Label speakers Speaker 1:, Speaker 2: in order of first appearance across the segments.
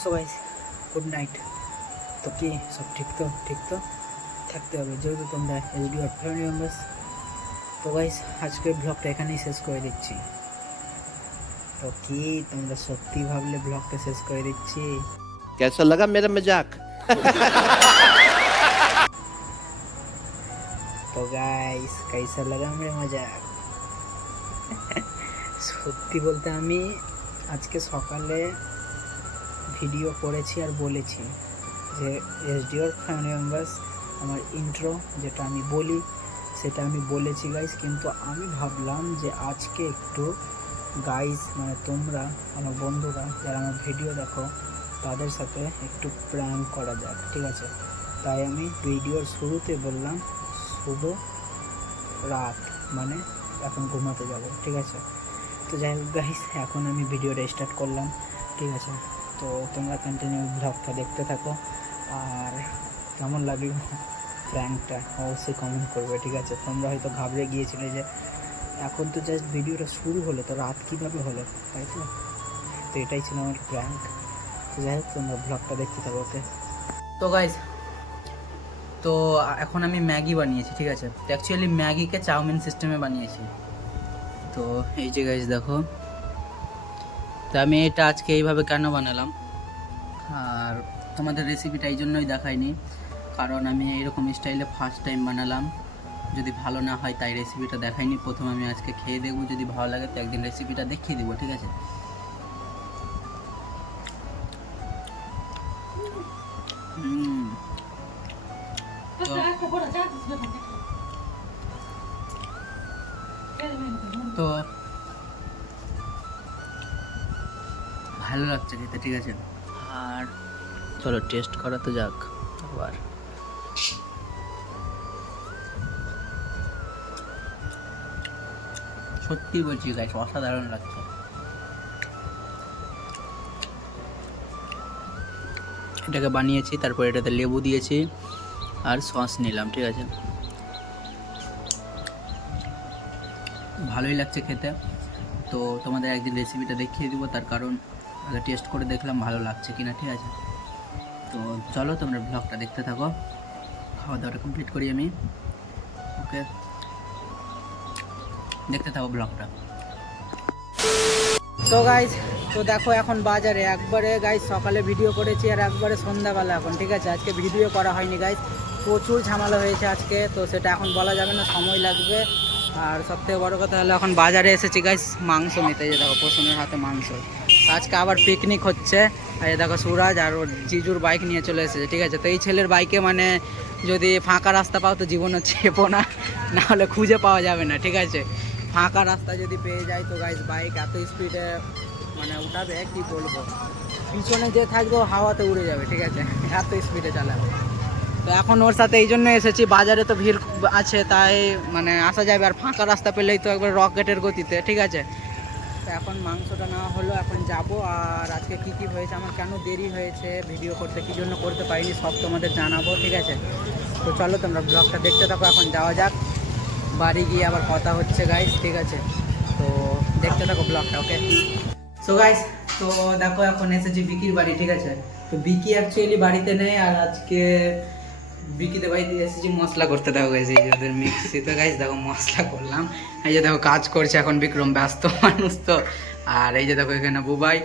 Speaker 1: So guys good night তো কি সব ঠিক তো? ঠিক তো? থাকতে হবে। যেহেতু তোমরা এসডিও ফ্যামিলি মেম্বার্স তো গাইজ আজকের ব্লগটা এখানেই শেষ করে দিচ্ছি। তো কি তোমরা সত্যি ভাবলে ব্লগটা শেষ করে দিচ্ছি?
Speaker 2: কেসা লাগা মেরা মজাক
Speaker 1: তো গাইস কাইসা লাগা মেরা মজাক সত্যি বলতে আমি আজকে সকালে ভিডিও করেছি আর বলেছি যে এসডিওর ফ্যামিলি মেম্বার্স আমার ইন্ট্রো যেটা আমি বলি, সেটা আমি বলেছি গাইস কিন্তু আমি ভাবলাম যে আজকে একটু গাইস মানে তোমরা, আমার বন্ধুরা যারা আমার ভিডিও দেখো, তাদের সাথে একটু প্র্যাঙ্ক করা যাক, ঠিক আছে? তাই আমি ভিডিওর শুরুতে বললাম, শুভ রাত মানে এখন ঘুমাতে যাব, ঠিক আছে? তো যাই হোক গাইস এখন আমি ভিডিওটা স্টার্ট করলাম, ঠিক আছে? তো তোমরা কন্টিনিউ ব্লগটা দেখতে থাকো। আর কেমন লাগল প্র্যাঙ্কটা অবশ্যই কমেন্ট করবে, ঠিক আছে? তোমরা হয়তো ঘাবড়ে গিয়েছিলে যে, এখন তো জাস্ট ভিডিওটা শুরু হলো, তো রাত কীভাবে হলো? তাই তো? তো এটাই ছিল আমার প্র্যাঙ্ক তো যাই হোক, তোমরা ব্লগটা দেখতে থাকো ওকে তো গাইজ তো এখন আমি ম্যাগি বানিয়েছি, ঠিক আছে? অ্যাকচুয়ালি ম্যাগিকে চাউমিন সিস্টেমে বানিয়েছি। তো এই যে গাইজ দেখো। তো আমি এটা আজকে এইভাবে কেন বানালাম? আর তোমাদের রেসিপিটা এই জন্যই দেখাইনি, কারণ আমি এইরকম স্টাইলে ফার্স্ট টাইম বানালাম। যদি ভালো না হয় তাই রেসিপিটা দেখাইনি, প্রথম আমি আজকে খেয়ে দেখব, যদি ভালো লাগে তো একদিন রেসিপিটা দেখিয়ে দিব, ঠিক আছে? তো ভালো লাগছে খেতে, ঠিক আছে? আর চলো টেস্ট করা তো যাক আবার। সত্যি বলছি গাইস অসাধারণ লাগছে। এটাকে বানিয়েছি, তারপর এটাতে লেবু দিয়েছি আর সস নিলাম, ঠিক আছে? ভালোই লাগছে খেতে। তো তোমাদের একদিন রেসিপিটা দেখিয়ে দিব, তার কারণ আগে টেস্ট করে দেখলাম ভালো লাগছে কিনা, ঠিক আছে? তো চলো তোমরা ব্লগটা দেখতে থাকো। খাওয়া দাওয়াটা কমপ্লিট করি আমি। ওকে দেখতে থাকো ব্লগটা তো গাইজ তো দেখো এখন বাজারে, একবারে গাইজ সকালে ভিডিও করেছি আর একবারে সন্ধ্যাবেলা এখন, ঠিক আছে? আজকে ভিডিও করা হয়নি গাইজ প্রচুর ঝামেলা হয়েছে আজকে, তো সেটা এখন বলা যাবে না, সময় লাগবে। আর সব থেকে বড়ো কথা হলো এখন বাজারে এসেছি গাইস মাংস নিতে। যে দেখো পোষণের হাতে মাংস। আজকে আবার পিকনিক হচ্ছে। আর দেখো, সুরাজ আর ওর জিজুর বাইক নিয়ে চলে এসেছে, ঠিক আছে? তো এই ছেলের বাইকে মানে যদি ফাঁকা রাস্তা পাও তো জীবনে চেপো না না হলে খুঁজে পাওয়া যাবে না, ঠিক আছে? ফাঁকা রাস্তা যদি পেয়ে যায় তো গাইস বাইক এত স্পিডে মানে উঠাবে, কি বলব? পিছনে যে থাকবে হাওয়াতে উড়ে যাবে, ঠিক আছে? এত স্পিডে চালাবে। তো এখন ওর সাথে এই জন্য এসেছি। বাজারে তো ভিড় আছে, তাই মানে আসা যাবে। আর ফাঁকা রাস্তা পেলেই তো একবার রকেটের গতিতে, ঠিক আছে? তো এখন মাংসটা নেওয়া হলো, এখন যাব। আর আজকে কি কি হয়েছে, আমার কেন দেরি হয়েছে ভিডিও করতে কি জন্য করতে পারিনি, সব তোমাদের জানাব, ঠিক আছে? তো চলো তোমরা ব্লগটা দেখতে থাকো, এখন যাওয়া যাক। বাড়ি গিয়ে আবার কথা হচ্ছে গাইস ঠিক আছে? তো দেখতে থাকো ব্লগটা ওকে সো গাইস তো দেখো, এখন এসেছি বিকির বাড়ি, ঠিক আছে? তো বিকি অ্যাকচুয়ালি বাড়িতে নেই, আর আজকে বিকিতে বাড়িতে এসেছি মশলা করতে দেখো গাইস এই যে ওদের মিক্সি তো গাইস দেখো মশলা করলাম। এই যে দেখো কাজ করছে এখন বিক্রম ব্যস্ত মানুষ তো। আর এই যে দেখো এখানে বুবাই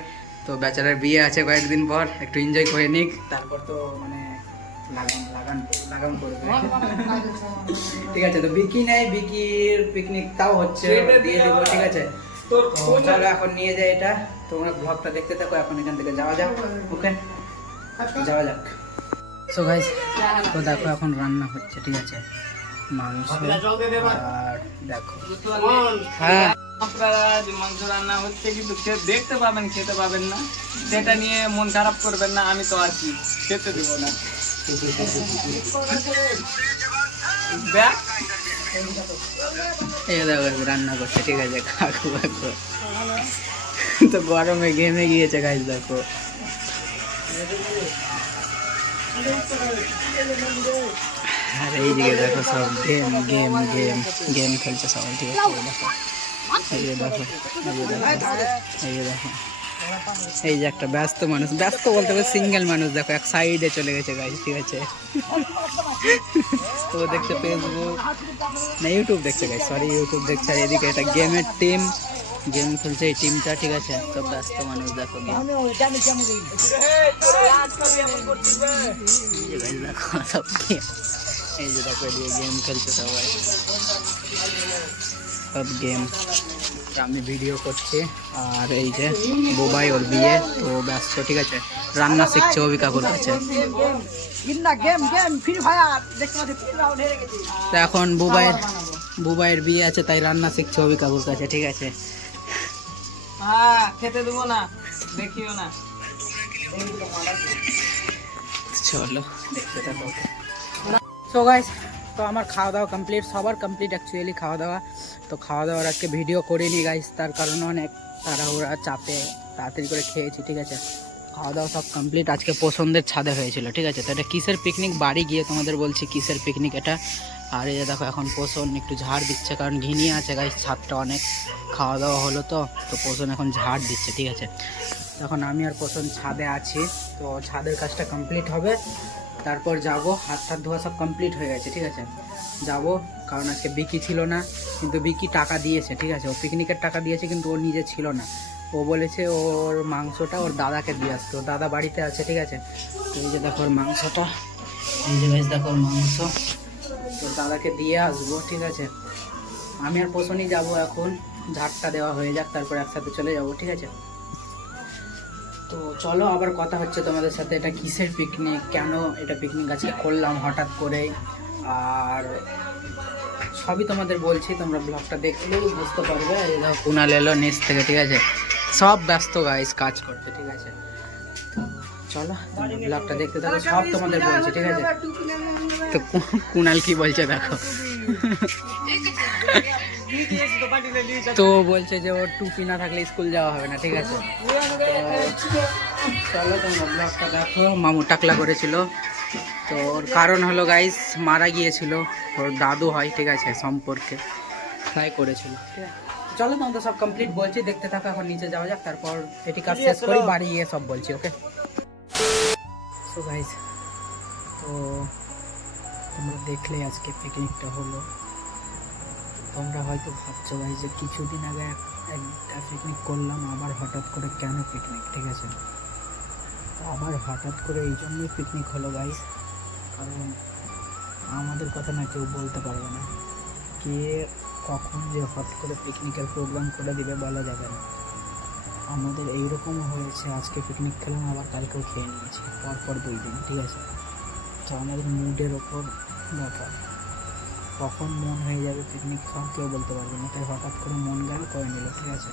Speaker 1: তো বেচারার বিয়ে আছে কয়েকদিন পর একটু এনজয় করে নিক। তারপর তো মানে লাগান লাগান লাগান করবে ঠিক আছে তো বিকি নেই বিকির পিকনিক তাও হচ্ছে দিয়ে দিব ঠিক আছে। তো চলো এখন নিয়ে যাই এটা। তোমরা ব্লগটা দেখতে থাকো এখন এখান থেকে যাওয়া যাক ওকে যাওয়া যাক। সো গাইস তো দেখো এখন রান্না হচ্ছে, ঠিক আছে? মাংস আর দেখো। হ্যাঁ।
Speaker 3: রান্না হচ্ছে কিন্তু দেখতে পাবেন খেতে পাবেন না সেটা নিয়ে মন খারাপ করবেন না, আমি তো খেতে না।
Speaker 1: রান্না করছে, ঠিক আছে, কাকু কাকু তো গরমে ঘেমে গিয়েছে গাছ দেখো। আর এই দিকে দেখো সব গেম গেম গেম গেম খেলছে সবাই। ঠিক আছে দেখো। এই যে দেখো, এই যে দেখো, এই যে একটা ব্যস্ত মানুষ, ব্যস্ত বলতে হবে সিঙ্গেল মানুষ, দেখো, এক সাইডে চলে গেছে গাইজ ঠিক আছে। তো দেখছে ফেসবুক না ইউটিউব দেখছে গাইজ সরি ইউটিউব দেখছে। আর এদিকে এটা গেমের টিম গেম খেলছে এই টিমটা ঠিক আছে? সব ব্যস্ত মানুষ দেখো দেখো সব এই যে দেখো এদিকে গেম খেলছে সবাই। সব গেম। আমি ভিডিও করছি আর এই যে বোবাই ওর বিয়ে তো ব্যস্ত ঠিক আছে? রান্না শিখছে অভি কাকুর কাছে এখন বুবাইয়ের বুবাইয়ের বিয়ে আছে তাই রান্না শিখছে অভি কাকুর কাছে ঠিক আছে?
Speaker 3: হ্যাঁ খেতে দেবো না দেখিও না।
Speaker 1: চলো। দেখতে থাকো সো গাইস তো আমার খাওয়া দাওয়া কমপ্লিট সবার কমপ্লিট অ্যাকচুয়ালি খাওয়া দাওয়া তো খাওয়া দাওয়ার আজকে ভিডিও করিনি গাইস তার কারণ অনেক তাড়াহুড়া চাপে তাড়াতাড়ি করে খেয়েছি ঠিক আছে? খাওয়া দাওয়া সব কমপ্লিট আজকে পছন্দের ছাদে হয়েছিল ঠিক আছে? তো এটা কিসের পিকনিক বাড়ি গিয়ে তোমাদের বলছি কিসের পিকনিক এটা? আর এই দেখো এখন পোষণ, একটু ঝাড় দিচ্ছে, কারণ ঘিনিয়ে আছে গাইস ছাদটা অনেক খাওয়া দাওয়া হলো তো তো পোষণ এখন ঝাড় দিচ্ছে, ঠিক আছে? তখন আমি আর পোষণ ছাদে আছি, তো ছাদের কাজটা কমপ্লিট হবে। তারপর যাব, হাত হাত ধোয়া সব কমপ্লিট হয়ে গেছে, ঠিক আছে? যাব, কারণ আজকে বিকি ছিল না, কিন্তু বিকি টাকা দিয়েছে, ঠিক আছে? ও পিকনিকের টাকা দিয়েছে, কিন্তু ও নিজে ছিল না। ও বলেছে ওর মাংসটা ওর দাদাকে দিয়ে আসতো দাদা বাড়িতে আছে, ঠিক আছে? তো এই যে দেখো ওর মাংসটা দেখো ওর মাংস। দাদাকে দিয়ে আসব, ঠিক আছে? আমি আর পোষণই যাব এখন ঝাড়টা দেওয়া হয়ে যাক, তারপর একসাথে চলে যাব, ঠিক আছে? তো চলো, আবার কথা হচ্ছে তোমাদের সাথে, এটা কিসের পিকনিক কেন এটা পিকনিক আজকে করলাম হঠাৎ করে, আর সবই তোমাদের বলছি, তোমরা ব্লগটা দেখলেই বুঝতে পারবে। এই দেখো, কুনাল এলো নিচ থেকে, ঠিক আছে? সব ব্যস্ত গাইস কাজ করতে, ঠিক আছে? চলো, ব্লগটা দেখতে থাকো, সব তোমাদের বলছি, ঠিক আছে? তো কুনাল কি বলছে দেখো? তো বলছে যে ওর টুপি না থাকলে স্কুল যাওয়া হবে না, ঠিক আছে? চলো তোমরা ব্লগটা দেখো, মামু টাকলা করেছিল। তো ওর কারণ হলো গাইস মারা গিয়েছিল। ওর দাদু হয়, ঠিক আছে, সম্পর্কে। তাই করেছিল চলো, তোমাদের সব কমপ্লিট বলছি, দেখতে থাকো, এখন নিচে যাওয়া যাক, তারপর এটি কাজ শেষ করি, বাড়ি গিয়ে সব বলছি ওকে সো গাইস তো তোমরা দেখলে আজকে পিকনিকটা হলো। তোমরা হয়তো ভাবছ ভাই যে কিছুদিন আগে একটা পিকনিক করলাম, আবার হঠাৎ করে কেন পিকনিক ঠিক আছে? তো আবার হঠাৎ করে এই জন্যই পিকনিক হলো গাইস কারণ আমাদের কথা না কেউ বলতে পারবে না। কে কখন যে হট করে পিকনিকের প্রোগ্রাম করে দিবে বলা যাবে না। আমাদের এইরকম হয়েছে, আজকে পিকনিক খেলাম, আবার কালকেও খেয়ে নিয়েছি। পরপর দুই দিন, ঠিক আছে? তো আমাদের মুডের ওপর ব্যাপার। কখন মন হয়ে যাবে পিকনিক খাওয়া, কেউ বলতে পারবে না। তাই হঠাৎ করে মন গেল, করে নিল, ঠিক আছে?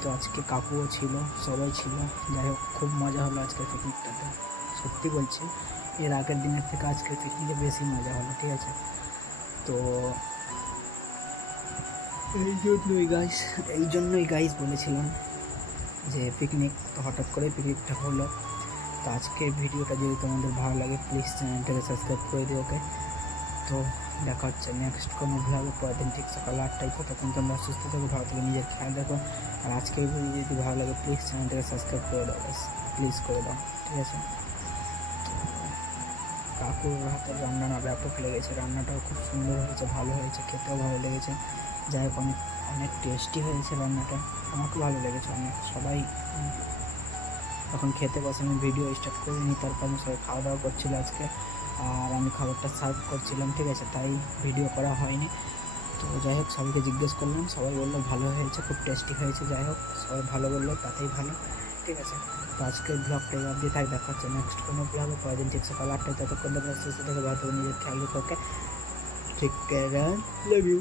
Speaker 1: তো আজকে কাকুও ছিল, সবাই ছিল। যাই হোক, খুব মজা হলো আজকের পিকনিকটাতে সত্যি বলছি, এর আগের দিনের থেকে আজকের পিকনিকে বেশি মজা হলো, ঠিক আছে? তো এই জন্যই গাইস এই জন্যই গাইস বলেছিলাম যে পিকনিক তো হঠাৎ করে পিকনিকটা হলো। তো আজকের ভিডিওটা যদি তোমাদের ভালো লাগে প্লিজ চ্যানেলটাকে সাবস্ক্রাইব করে দিও ওকে তো দেখা হচ্ছে নেক্সট কোনো ভ্লগে পরের দিন, ঠিক সকাল আটটায়। ততক্ষণ তোমরা সুস্থ থাকো, ভালো থেকে, নিজের খেয়াল রাখো। আর আজকের ভিডিও যদি ভালো লাগে প্লিজ চ্যানেলটাকে সাবস্ক্রাইব করে দাও প্লিজ করে দাও, ঠিক আছে? তো কাকুর হাতের রান্না না ব্যাপক লেগেছে, রান্নাটাও খুব সুন্দর হয়েছে, ভালো হয়েছে, খেতেও ভালো লেগেছে। যাই হোক, অনেক অনেক টেস্টি হয়েছে রান্নাটা। আমাকে ভালো লেগেছে অনেক। সবাই এখন খেতে বসে আমি ভিডিও স্টার্ট করিনি, তারপর আমি সবাই খাওয়া দাওয়া করছিল আজকে। আর আমি খাবারটা সার্ভ করছিলাম, ঠিক আছে? তাই ভিডিও করা হয়নি। তো যাই হোক, সবাইকে জিজ্ঞেস করলাম, সবাই বলল ভালো হয়েছে, খুব টেস্টি হয়েছে, যাই হোক। সবাই ভালো বলল, তাতেই ভালো, ঠিক আছে? তো আজকের ব্লগটা এই অবধি থাক দেখা হচ্ছে নেক্সট কোনো ব্লগে পরের দিন ঠিক সকাল আটটায়, ততক্ষণ সুস্থ থেকে ভালো নিজের খেয়াল রেখো ঠিক লাভ ইউ